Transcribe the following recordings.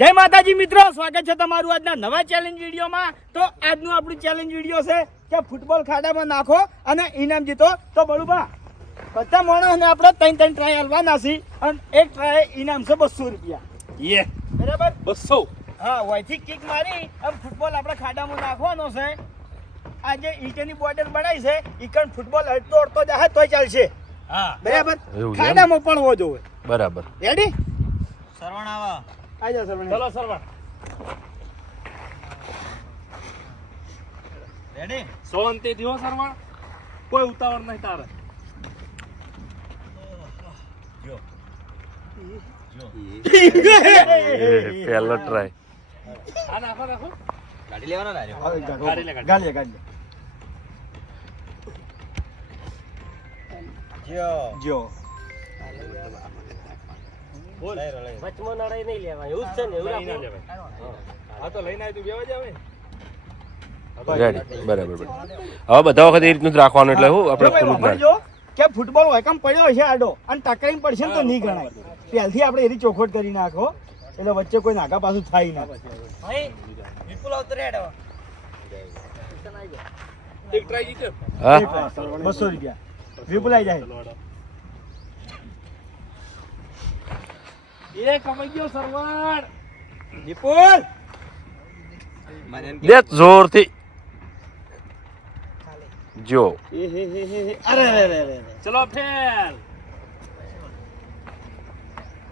જય માતાજી મિત્રો, સ્વાગત છે તમારું આજના નવા ચેલેન્જ વિડીયોમાં। તો આજનું આપણું ચેલેન્જ વિડીયો છે કે ફૂટબોલ ખાડામાં નાખો અને ઇનામ જીતો। તો બળુભા બધા માણસને આપણે 3 ટ્રાય આલવાના છે અને એક ટ્રાય ઇનામ છે 200 રૂપિયા। યે બરાબર 200। હા, ઓયથી કિક મારી અને ફૂટબોલ આપણે ખાડામાં નાખવાનો છે। આ જે ઈંટની બોર્ડર બનાવી છે ઈકણ ફૂટબોલ અડતો જાય તોય ચાલશે। હા બરાબર, ખાડામાં પણ હો જોવે બરાબર। રેડી? સરવણ આવા આઈ જાવ સરવણ। ચલો સરવણ રેડી? સોવંતી થયો સરવણ, કોઈ ઉતાવળ નહીં તારે। જો પહેલો ટ્રાય આ નાખો ગાડી લેવાનો ના ગાડી જો બોલ વચમાં નડાઈ નહીં લેવા, એવું જ છે ને? એવું ના લેવાય। હા તો લઈને આવી તું બેવા જ આવે। રેડી બરાબર। હવે બધા વખત એ રીતનું જ રાખવાનું, એટલે હું આપણે ખુલ્લું ના જો કે ફૂટબોલ હોય કામ પડ્યો હશે આડો અને ટકરાઈને પડશે ને તો નહીં ગણાય। પહેલથી આપણે એની ચોખવટ કરી નાખો એટલે વચ્ચે કોઈ નાકા પાછું થાય ના। વિપુલ આવતો રેડ હવે એક ટ્રાય જીત્યો। હા 200 રૂપિયા વિપુલ આવી જાય। એ કમાઈ ગયો સરવણ વિપુલ। દે જોરથી જો અરે ચલો ફેલ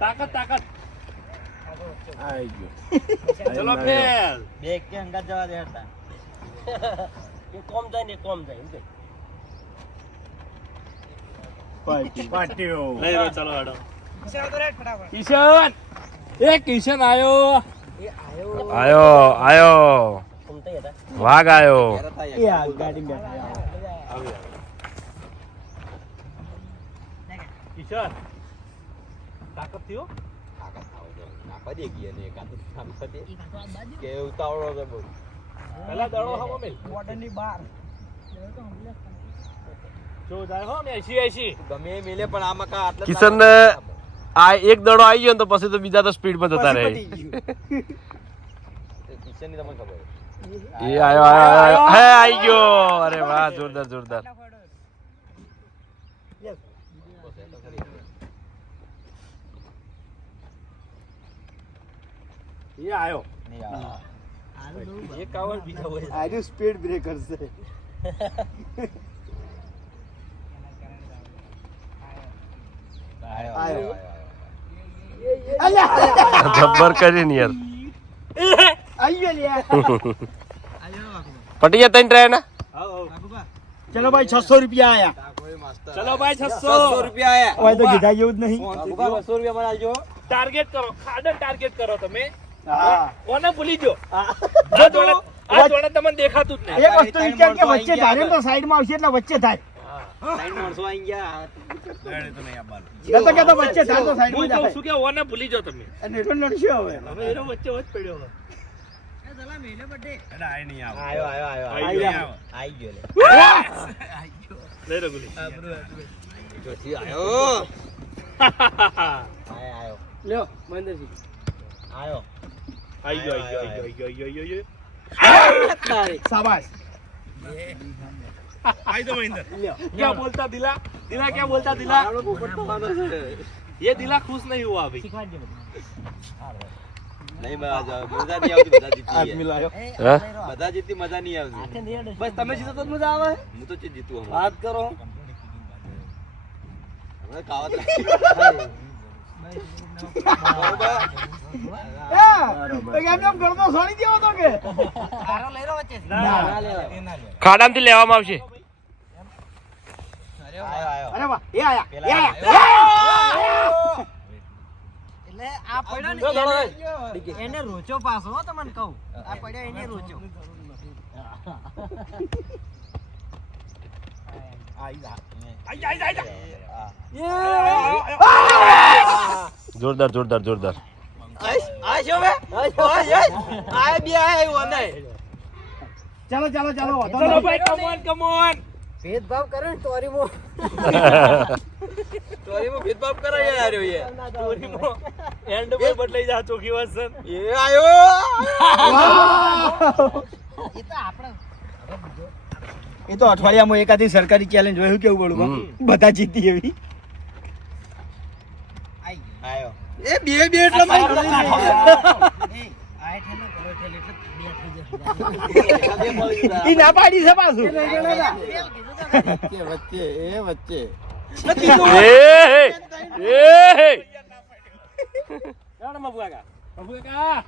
તાકાત આવી ગયો। ચલો ફેલ બે કે અંગા જવા દે હતા એ કોમ જાય ને કોમ જાય એમ પાટ્યો લઈ લો। ચલો હેડો કિશન એ કિશન આયો વાઘ આયો। એ આ ગાડી બેઠા કિશન તાકાત થયો પેલા દડો હમો મેલ બોર્ડરની બહાર જો જાય હો મે 80 ગમે મેલે પણ આ મકા આટલા કિશન ને આ એક દડો આવી ગયો ને તો પછી તો બીજા તો સ્પીડમાં જતા રહે। કિશનની તમને ખબર એ આયો હે આવી ગયો। અરે વાહ, જોરદાર એ આયો એ કાવળ બીજા હોય આજે સ્પીડ બ્રેકર છે। આયો જબ્બર કરી ને યાર। આયો લ્યા પટી ગયા 3 ટ્રાય ના। ચલો ભાઈ 600 રૂપિયા આયા। ચલો ભાઈ 600 રૂપિયા આયા। ઓય તો કીધા જેવું જ નહીં। 200 રૂપિયા મને આલજો। ટાર્ગેટ કરો, ખાડા ટાર્ગેટ કરો તમે। હા કોને ભૂલી જો આ જોડે તમને દેખાતું જ નહીં। એક વસ્તુ વિચાર કે વચ્ચે ધારે તો સાઈડમાં આવશે એટલે વચ્ચે થાય। સાઈડ માણસો આવી ગયા કે તો વચ્ચે થાય તો સાઈડમાં હું જાય। કહું છું કે ઓને ભૂલી જાઓ તમે। અને એટલો નડશે હવે। હવે એનો વચ્ચે વચ પડ્યો હવે આઈ ગયો લઈ લો ગુલી જોથી આયો લ્યો મહેન્દ્રજી આયો આઈ ગયો શાબાશ। आई तो महेंद्र क्या बोलता दिला क्या बोलता दिला ये दिला खुश नहीं हुआ अभी नहीं मजा नहीं आवती बता जीती हाथ मिलायो। હા बता जीती मजा नहीं आवती बस તમે જીતો તો મજા આવે હું તો જીતું વાત કરો હવે કાવત એમ કરતો છોડી દેવો તો કે ના ખાડામાંથી લેવામાં આવશે। અરે વાહ, એ આયા એટલે આ પડ્યો ને એને રોચો પાછો હો તમને કહું આ પડ્યો એને રોચો જોરદાર ચાલો ચલો ભાઈ કમ ઓન ભેદભાવ કરે ને તોરીમાં ચોરીમાં ભેદભાવ કરાય યાર એ ચોરીમાં એન્ડ પર બદલાઈ જા ચોખી વાત છે એ આયો એ તો આપણે એ તો અઠવાડિયામાં એકાદી સરકારી ચેલેન્જ હોય શું કેવું પડું બધા જીતી એવી આયો એ બે એટલે મારી આ ઠેલો કરો ઠેલ એટલે બે થઈ જશે ઈ ના પાડી છે પાછું વચ્ચે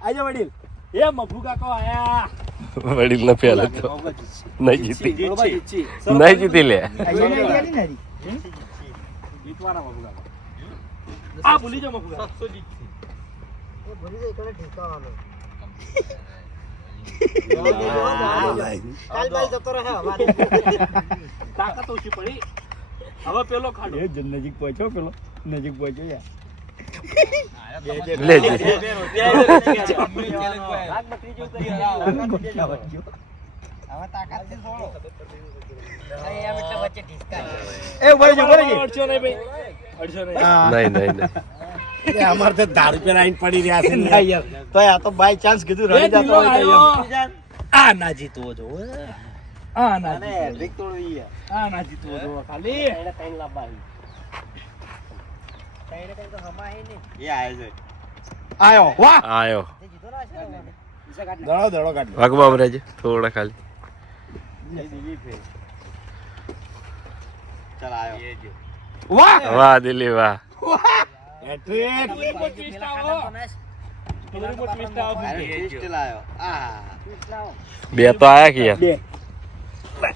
આજો વડીલ એ મફુ કાકો આયા વડીલ ને પહેલા તો નહીં જીતી નહીં જીતી લે આજો ને આઈડિયા ની નારી જીતવાના મફુ કાકો આ ભૂલી જાઓ મફુ કાકો 700 જીતથી એ ભરી જાય કને ઠીકાવાનો કાલ બાલ જતો રહે અમારે તાકાત ઓછી પડી હવે પેલો ખાડો એ જન નજીક પહોંચ્યો પેલો નજીક પહોંચ્યો યાર લે જી હવે તાકાતથી છોડો અરે એમ એટલે વચ્ચે ઠીકાય એ ઉભા રહેજો અડશો નહીં ભાઈ અડશો નહીં નહીં અમારે તો દારૂ પે આઈને પડી રહ્યા છે ના યાર તો આ તો બાય ચાન્સ કીધું રડી જતો હોય તો એમ. આ ના જીતવો જો આ ના જીતવો આ ના જીતવો જો ખાલી એને કઈ લાવવાની કઈ ને કઈ તો હમાય ને આયો વાહ આયો તે જીતો ના છે ને દડો કાઢ વાગવા રહેજે થોડા ખાલી વાહ વાહ દિલી વાહ હેટ્રિક બે તો આયા કે યાર બે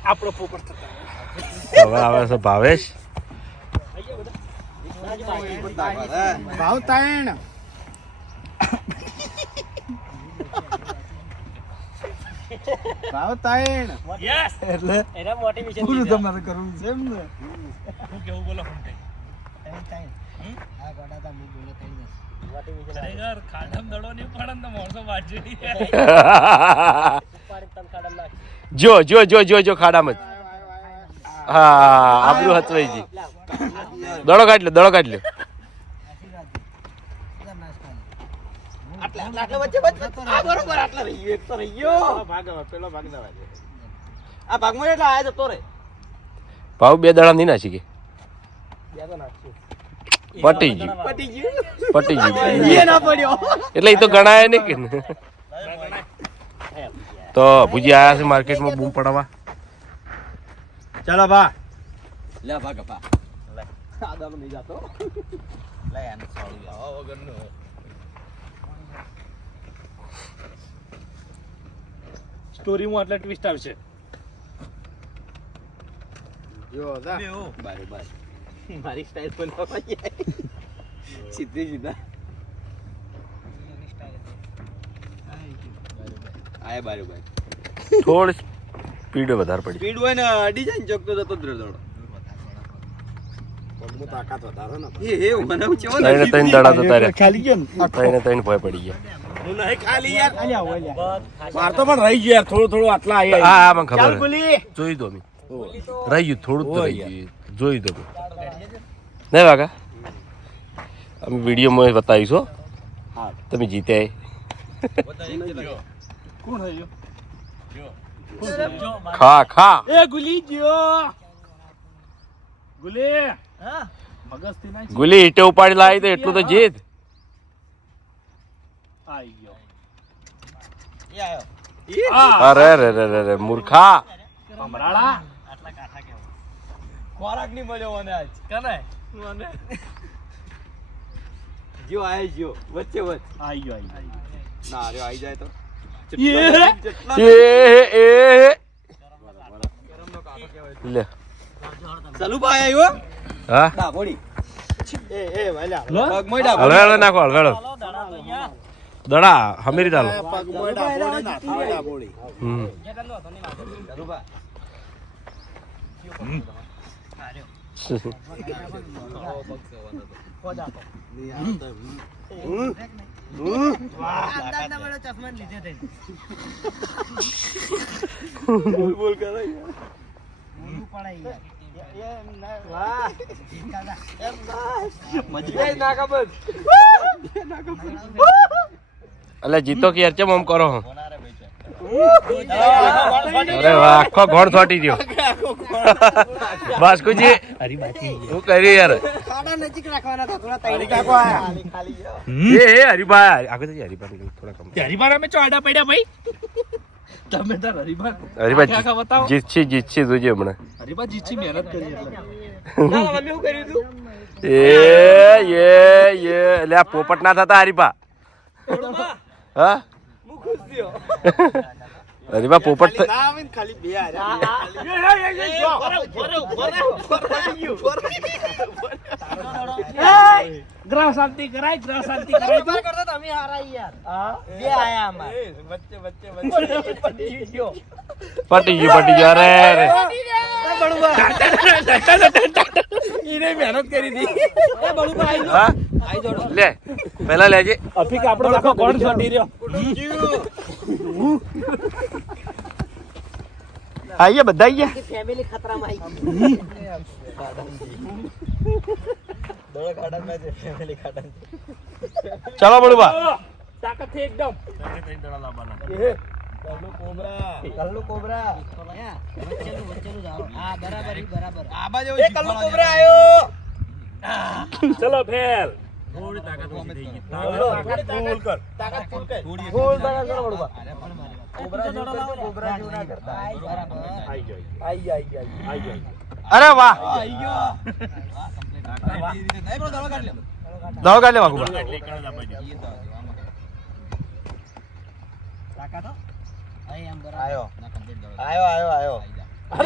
આપણો પોપટ થતા હવે આવે છે ભાવેશ ભાવ તાણ ભાવ તાણ યસ એટલે એના મોટિવેશન પૂરું તમારે કરવું છે એમ ને હું કેવું બોલો હું આ ગોડા તા હું બોલે તઈ મોટિવેશન ખરેખર ખાડમ દડો નહીં પડે ને તો મોણસો વાંચી પાડી તન કાઢમ નાખ જો ખાડામાં જ. હા આબરૂ હતવાઈ જી દડો કાઢ લ્યો આશીર્વાદ દે નાશ કાઢ આટલા વચ્ચે આ બરોબર આટલા રહી ગયો એક તો રહી ગયો ભાગ પેલો ભાગ દવા દે આ ભાગમાં એટલે આયા જતો રે ભાવ બે દડા નહીં નાસી કે બે તો નાખશું પટી ગયું પટી ગયું એ ના પડ્યો એટલે એ તો ગણાય નહીં કે ને. તો ભુજી આયા છે માર્કેટમાં બૂમ પડાવવા ચાલો બા લે ભાગ પા લે આ દામ નહીં જાતો લે આને છોડી આવો વગરનો સ્ટોરીમાં એટલે ટ્વિસ્ટ આવશે જો દા બારે બારે મારી સ્ટાઈલ પણ સીધી સીધા આય બારે બારે થોડી સ્પીડ વધારે પડી સ્પીડ હોય ને ડિઝાઇન ચોકતો જતો જ રહેતો પગમાં તાકાત વધારે ને એ મને ચેવો ત્રણે ત્રણ દડા જતા રહ્યા ખાલી ગયો ને ત્રણ ભય પડી ગયા હું નહીં ખાલી યાર અલ્યા ઓલ્યા માર તો પણ રહી ગયો યાર થોડું આટલા આયા હા હા મને ખબર ચાલ છે. બોલી જોઈ દો મેં રહી ગયું થોડું જ તો રહી ગયું જોઈ દો નહીં વાગા અમે વિડીયોમાં બતાવીશું હો. હા તમે જીતે કોણ થયો ખા એ ગુલી ગયો ગુલી હા મગજ થી ના ગુલી ઈટે ઉપાડી લાવી તો એટલું તો જીત આઈ ગયો એ આયો અરે રે રે રે રે મૂર્ખા અમરાળા આટલા કાઠા કેવો ખોરાક નહીં મળ્યો મને આજ કને મને જો આય જો વચ્ચે વચ્ચે આઈ ગયો ના અરે આઈ જાય તો એ લે ચાલુ ભાઈ આવ્યો હા ડાબોડી એ વાલ્યા પગમાં ડાબોડી હલવેડો નાખો હલવેડો દાડા તો યા દડા હમીરી ચાલો પગમાં ડાબોડી ના થાળે ડાબોડી હમ જે કરનો હતો નહીં લાગે ચાલુ ભાઈ અંદાજના વાળો ચશ્મા લીધે થઈ બોલ બોલ કરે પડે યાર. વાહ એટલે જીતો કે યાર ચમ આમ કરો હો? અરે વાહ, આખો ગોળ છોટી ગયો. બાસ્કુજી શું કરી યાર? ખાડા નજીક રાખવાના હતા થોડા તૈયાર કાકો આયા. ખાલી ગયો. એ હરીભાઈ આગળ જઈએ, હરીભાઈ થોડા કમ. હરીભાઈ જીતશે જોજે હમણાં. ના, અમે શું કર્યું તું? એટલે આ પોપટ ના થતા હરીભા. હા હું ખુશ થયો. હરીભા પોપટ ના આવે ને ખાલી બે હાર્યા. ગ્રહ શાંતિ કરાય કરતા તમે હારા યાર. બે આયા અમાર. પટી ગયું અરે રે. ઈને મહેનત કરી હતી. હા લે પેલા લેજે. અફીક આપણો આખો ગોળ છોડી રહ્યો. આઈએ બધા આઈએ. ફેમિલી ખતરામાં આવી ગઈ. દોડો ખાડામાં છે, ફેમિલી ખાડામાં છે. ચાલો બળુબા. કલ્લુ કોબરા. વચ્ચેનું જાઓ. હા બરાબર ઈ બરાબર. એ કલ્લુ કોબરા આયો. ચલો ફેલ. તાકાત ફૂલ કર. કોબરા જેવું કરજો, કોબરા જેવું ના કરતા. અરે વાહ. આઈ ગયો. નહીં બ્રો, દડો કાઢ લે. દવા કાઢ લે વાઘુબા. અહીં આમ બરાબર. આયો. આયો.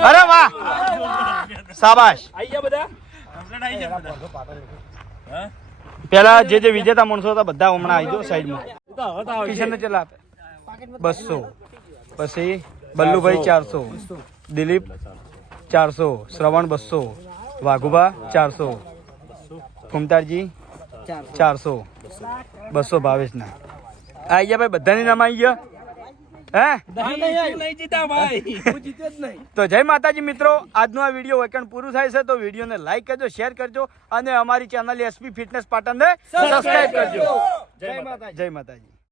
અરે વાહ. શાબાશ. પેલા જે વિજેતા માણસો હતા બધા હમણાં આવી ગયો સાઈડમાં. કિશનને કેટલા આપે? 200. પછી બલ્લુભાઈ 400, દિલીપ 400, શ્રવણ 200, વાઘુબા 400, ફુમતારજી 400, 200 ભાવેશના. આવી ગયા ભાઈ, બધાની નામ આવી ગયા. હે તો જય માતાજી મિત્રો, આજનો આ વિડીયો વેકન પૂરું થાય છે. તો વિડીયોને લાઈક કરજો, શેર કરજો અને અમારી ચેનલ એસપી ફિટનેસ પાટણને સબસ્ક્રાઇબ કરજો. જય માતાજી.